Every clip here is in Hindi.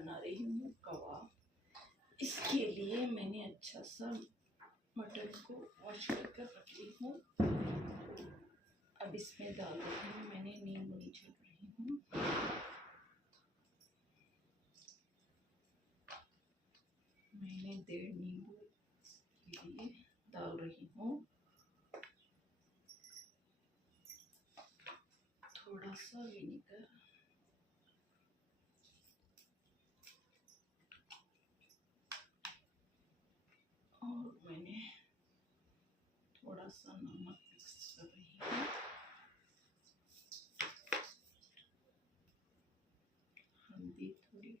बना रही हूँ कबाब। इसके लिए मैंने अच्छा सा मटन को वॉश कर रख ली हूँ। अब इसमें डाल रही हूँ, मैंने नींबू निचोड़ रही हूँ। मैंने 1.5 नींबू के लिए डाल रही हूँ। थोड़ा सा विनेगर और मैंने थोड़ा सा नमक मिक्स कर रही हूँ। हल्दी थोड़ी,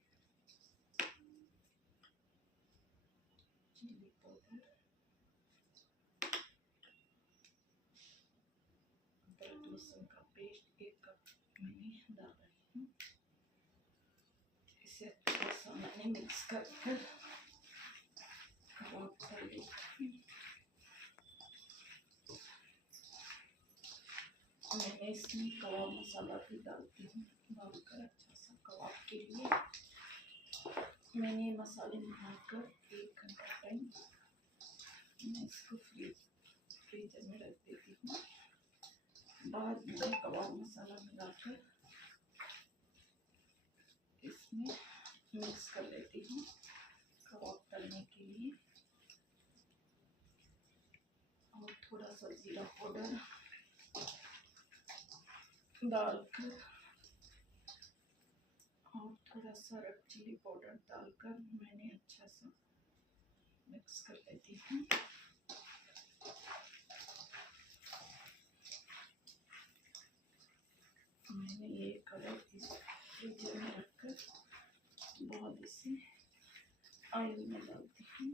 चिली पाउडर, अदरक लहसुन का पेस्ट 1 कप मैंने डाल रही हूँ। इसे थोड़ा सा मैंने मिक्स कर कबाब कर ली। मैंने इसमें कबाब मसाला भी डालती हूँ, डालकर अच्छा सा कबाब के लिए मैंने मसाले बनाकर 1 घंटा टाइम मैं इसको फ्रीजर में रख देती हूँ। बाद में कबाब मसाला मिलाकर इसमें मिक्स कर लेती हूँ कबाब तलने के लिए। और थोड़ा सा जीरा पाउडर डालकर और थोड़ा सा रेड चिली पाउडर डालकर मैंने अच्छा सा मिक्स कर लेती हूँ। मैंने ये कबाब इस फ्रीजर में रखकर बहुत इसे ऑयल में डालती हूँ।